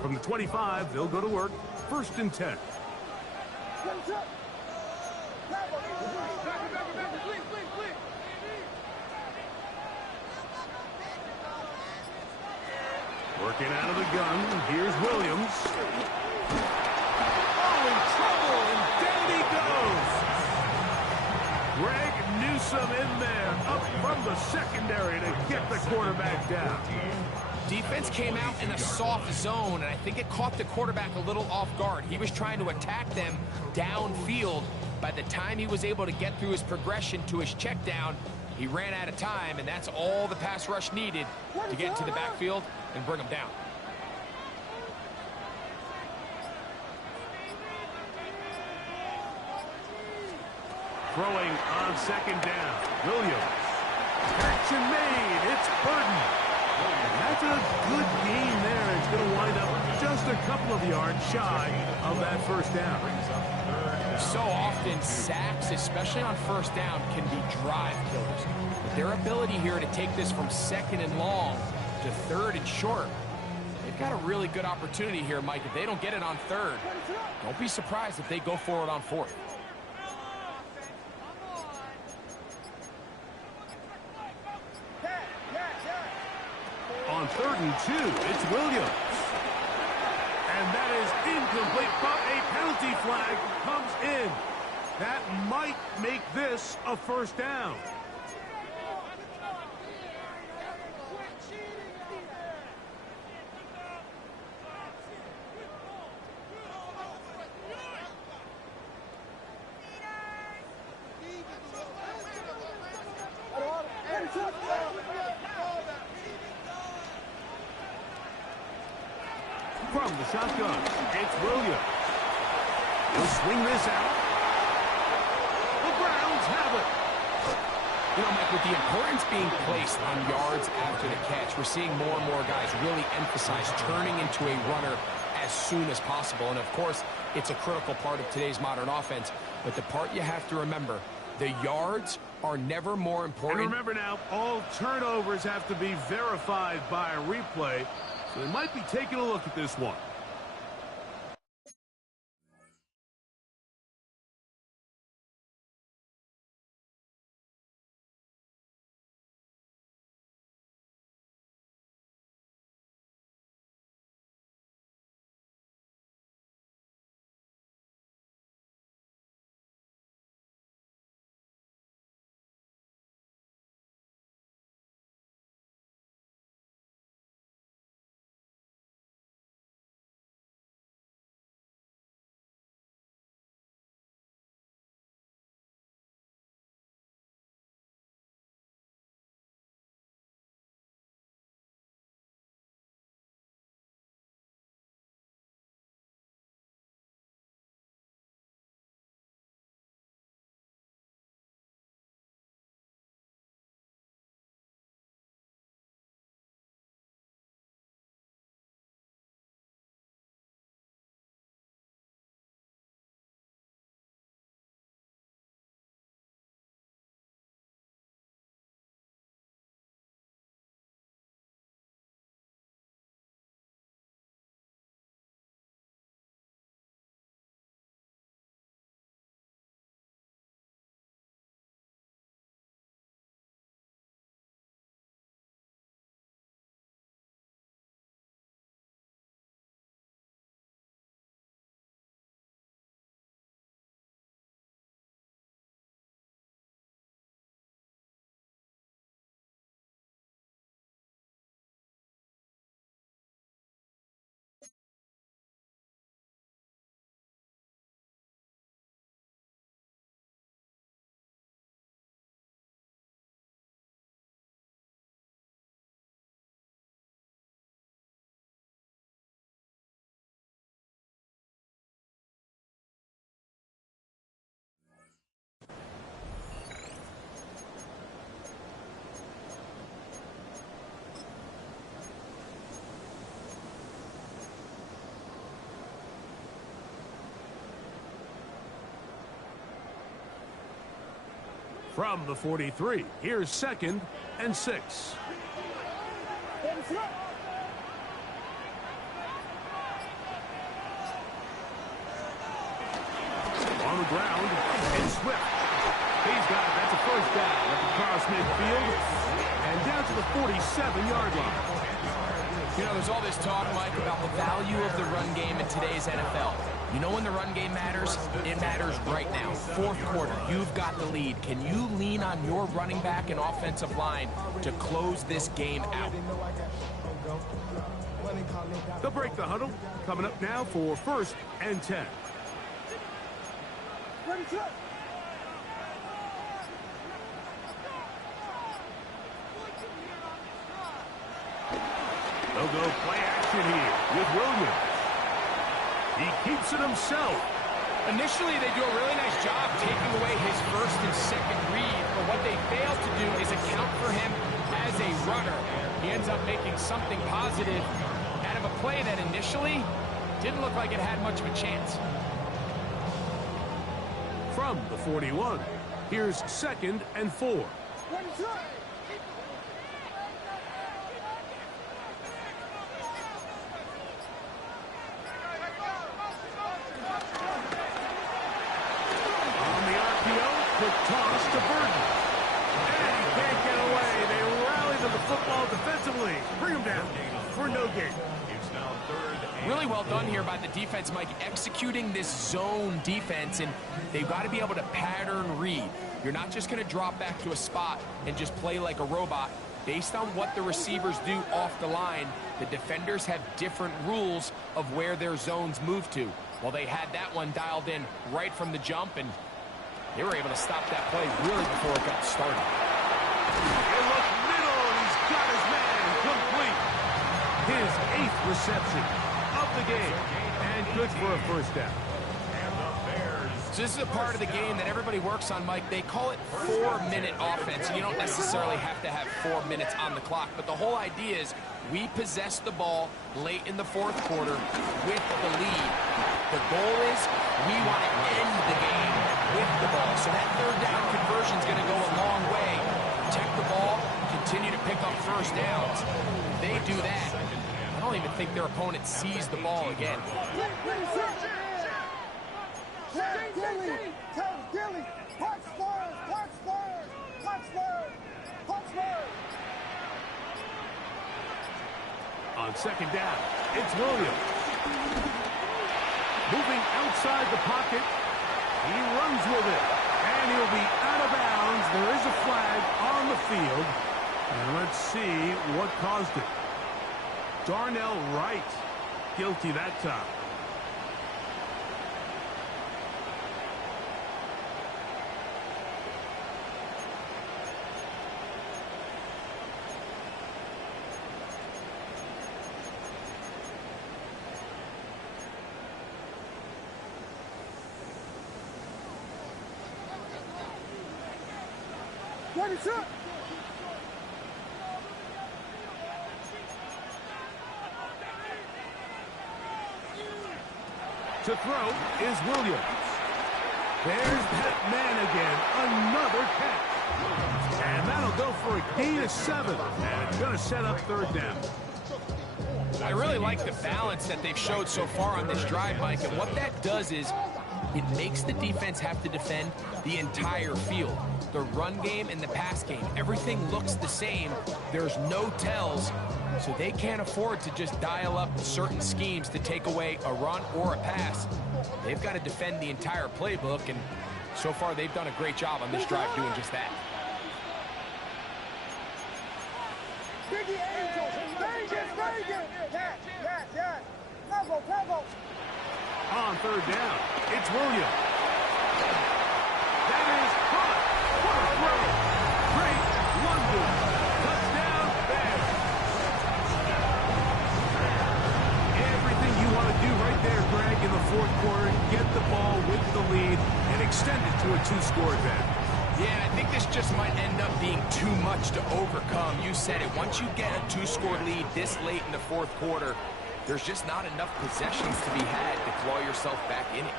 From the 25, they'll go to work. 1st and 10. Working out of the gun. Here's Williams. Oh, in trouble, and down he goes. Greg Newsome in there, up from the secondary to get the quarterback down. Defense came out in a soft zone, and I think it caught the quarterback a little off guard. He was trying to attack them downfield. By the time he was able to get through his progression to his check down, he ran out of time, and that's all the pass rush needed to get into the backfield and bring him down. Throwing on 2nd down. Williams. Catch and made. It's Burton. That's a good game there. It's going to wind up just a couple of yards shy of that 1st down. So often, sacks, especially on 1st down, can be drive killers. But their ability here to take this from 2nd and long to 3rd and short, they've got a really good opportunity here, Mike. If they don't get it on 3rd, don't be surprised if they go for it on 4th. On 3rd and 2, it's Williams. And that is incomplete, but a penalty flag comes in. That might make this a 1st down. From the shotgun, it's Williams. He'll swing this out. The Browns have it. You know, Mike, with the importance being placed on yards after the catch, we're seeing more and more guys really emphasize turning into a runner as soon as possible. And, of course, it's a critical part of today's modern offense. But the part you have to remember, the yards are never more important. And remember now, all turnovers have to be verified by a replay. So they might be taking a look at this one. From the 43, here's 2nd and 6. On the ground, and Swift. He's got it. That's a first down at the cross midfield and down to the 47-yard line. You know, there's all this talk, Mike, about the value of the run game in today's NFL. You know when the run game matters? It matters right now. Fourth quarter, you've got the lead. Can you lean on your running back and offensive line to close this game out? They'll break the huddle. Coming up now for 1st and 10. They'll go play action here with Williams. He keeps it himself. Initially, they do a really nice job taking away his first and second read, but what they fail to do is account for him as a runner. He ends up making something positive out of a play that initially didn't look like it had much of a chance. From the 41, here's 2nd and 4. Quick toss to Burton. And he can't get away. They rally to the football defensively. Bring him down for no gain. It's now 3rd and Really well done here by the defense, Mike, executing this zone defense, and they've got to be able to pattern read. You're not just going to drop back to a spot and just play like a robot. Based on what the receivers do off the line, the defenders have different rules of where their zones move to. Well, they had that one dialed in right from the jump, and they were able to stop that play really before it got started. They look middle, and he's got his man complete. His 8th reception of the game, and good for a first down. So this is a part of the game that everybody works on, Mike. They call it 4-minute offense. You don't necessarily have to have 4 minutes on the clock, but the whole idea is we possess the ball late in the fourth quarter with the lead. The goal is we want to end the game with the ball. So that third down conversion is going to go a long way. Protect the ball, continue to pick up first downs. If they do that, I don't even think their opponent sees the ball again. On 2nd down, it's Williams. Moving outside the pocket. He runs with it, and he'll be out of bounds. There is a flag on the field, and let's see what caused it. Darnell Wright, guilty that time. To throw is Williams. There's that man again. Another catch. And that'll go for a gain of 7. And it's going to set up 3rd down. I really like the balance that they've showed so far on this drive, Mike. And what that does is it makes the defense have to defend the entire field. The run game and the pass game, everything looks the same. There's no tells, so they can't afford to just dial up certain schemes to take away a run or a pass. They've got to defend the entire playbook, and so far they've done a great job on this drive doing just that. On 3rd down, it's Williams. That is caught. What a throw. Great London. Touchdown, Bears. Everything you want to do right there, Greg, in the fourth quarter, get the ball with the lead and extend it to a 2-score advantage. Yeah, I think this just might end up being too much to overcome. You said it. Once you get a 2-score lead this late in the fourth quarter, there's just not enough possessions to be had to claw yourself back in it.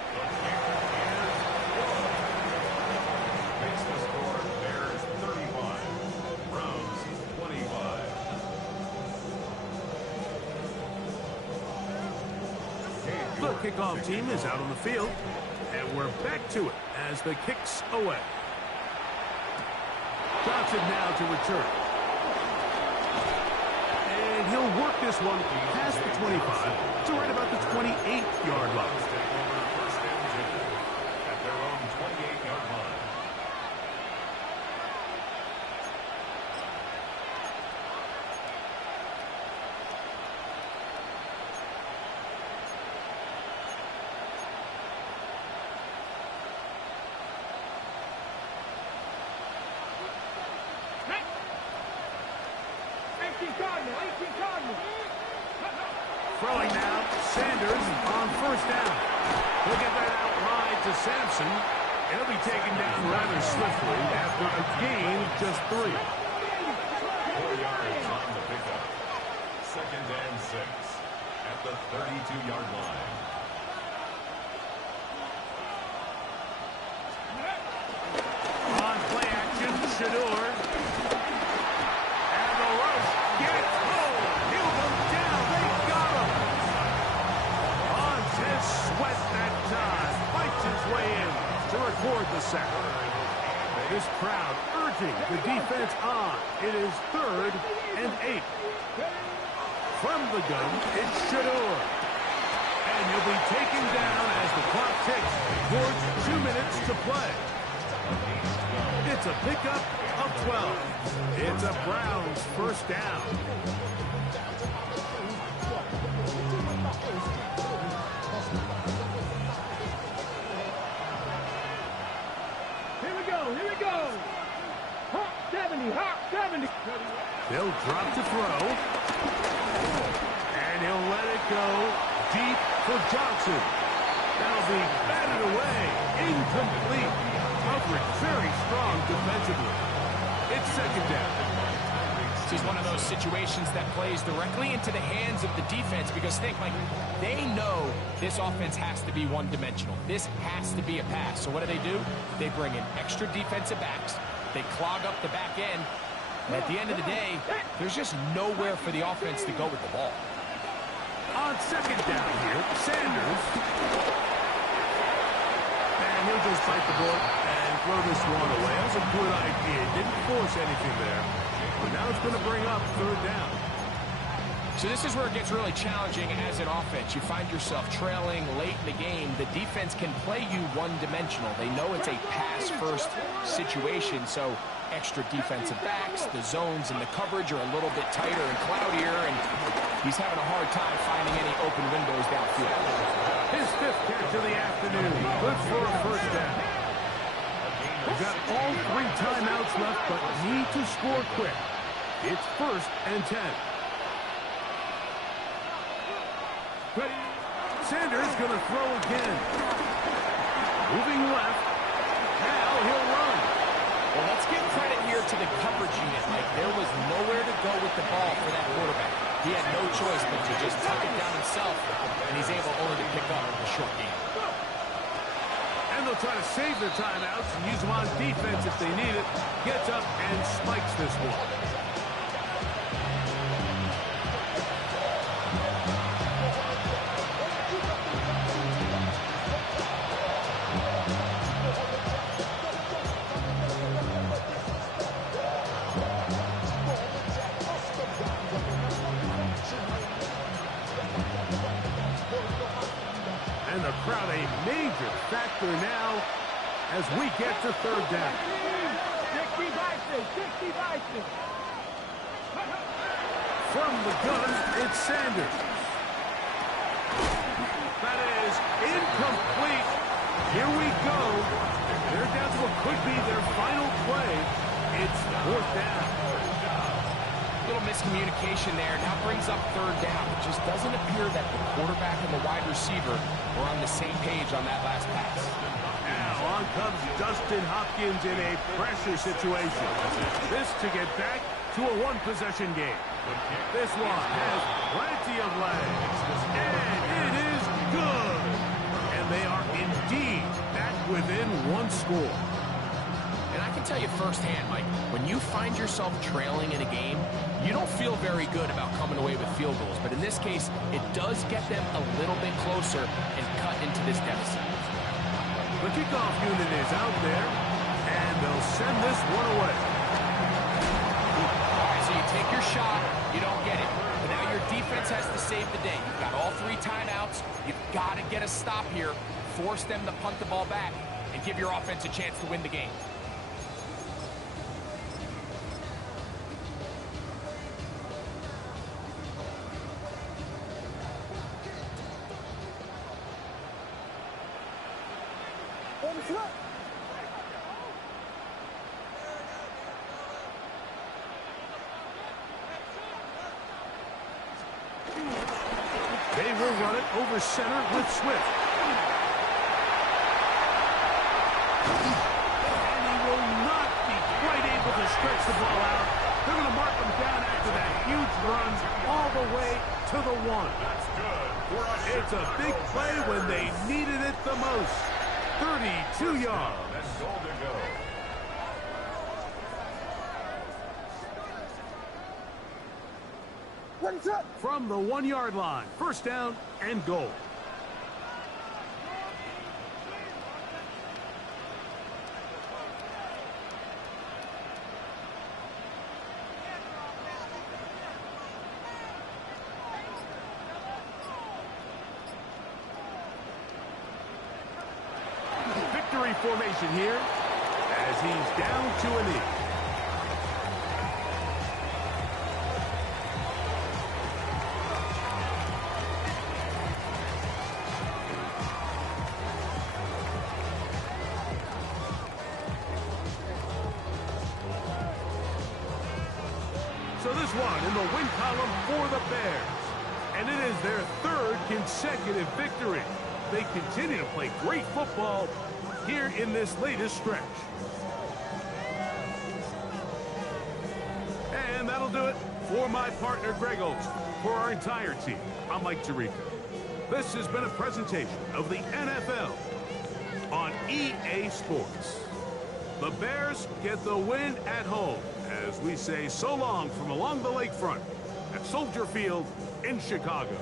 The kickoff team is out on the field, and we're back to it as the kick's away. Johnson now to return. And he'll work this one past the 25 to right about the 28-yard line. At their own 28-yard line. Throwing now, Sanders on first down. He'll get that out wide to Sampson. He'll be taken down rather swiftly after a gain of just 3. 4 yards on the pickup. 2nd and 6 at the 32-yard line. On play action, Shador. And the rush gets home. He'll go down. They got him. On his sweat that time. Fights his way in to record the sack. This crowd urging the defense on. It is 3rd and 8. From the gun, it's Shador. And he'll be taken down as the clock ticks towards 2 minutes to play. It's a pickup of 12. It's a Browns first down. Here we go. Hawk 70. They'll drop to throw. And he'll let it go deep for Johnson. That'll be batted away. Incomplete. Coverage very strong defensively. It's 2nd down. This is one of those situations that plays directly into the hands of the defense because they know this offense has to be one-dimensional. This has to be a pass. So what do? They bring in extra defensive backs. They clog up the back end. And at the end of the day, there's just nowhere for the offense to go with the ball. On 2nd down here, Sanders. And he'll just bite the bullet and throw this one away. That was a good idea. Didn't force anything there. But now it's going to bring up 3rd down. So this is where it gets really challenging as an offense. You find yourself trailing late in the game. The defense can play you one-dimensional. They know it's a pass-first situation, so extra defensive backs, the zones and the coverage are a little bit tighter and cloudier, and he's having a hard time finding any open windows downfield. His 5th catch of the afternoon. Good for a first down. They've got all 3 timeouts left, but need to score quick. It's 1st and 10. Sanders going to throw again. Moving left. Now he'll run. Well, let's give credit here to the coverage unit. There was nowhere to go with the ball for that quarterback. He had no choice but to just tuck it down himself, and he's able only to pick up a short game. And they'll try to save their timeouts and use them on defense if they need it. Gets up and spikes this one. And the crowd a major factor now as we get to 3rd down. 60 Vikings. From the gun, it's Sanders. That is incomplete. Here we go. They're down to what could be their final play. It's 4th down. Little miscommunication there. Now brings up 3rd down. It just doesn't appear that the quarterback and the wide receiver were on the same page on that last pass. Now on comes Dustin Hopkins in a pressure situation. This to get back to a 1-possession game. This one has plenty of legs. And it is good. And they are indeed back within 1 score. And I can can tell you firsthand, Mike, when you find yourself trailing in a game, you don't feel very good about coming away with field goals. But in this case, it does get them a little bit closer and cut into this deficit. The kickoff unit is out there, and they'll send this one away. All right, so you take your shot, you don't get it. But now your defense has to save the day. You've got all 3 timeouts. You've got to get a stop here, force them to punt the ball back, and give your offense a chance to win the game. What is it up? They will run it over center with Swift. And he will not be quite able to stretch the ball out. They're going to mark him down after that huge run all the way to the 1. That's good. It's a big play when they needed it the most. 32 yards. And goal to go. What is up? From the 1-yard line, first down and goal. Victory formation here as he's down to a knee. So this one in the win column for the Bears. And it is their 3rd consecutive victory. They continue to play great football here in this latest stretch. And that'll do it for my partner, Greg Olson. For our entire team, I'm Mike Tirico. This has been a presentation of the NFL on EA Sports. The Bears get the win at home as we say so long from along the lakefront at Soldier Field in Chicago.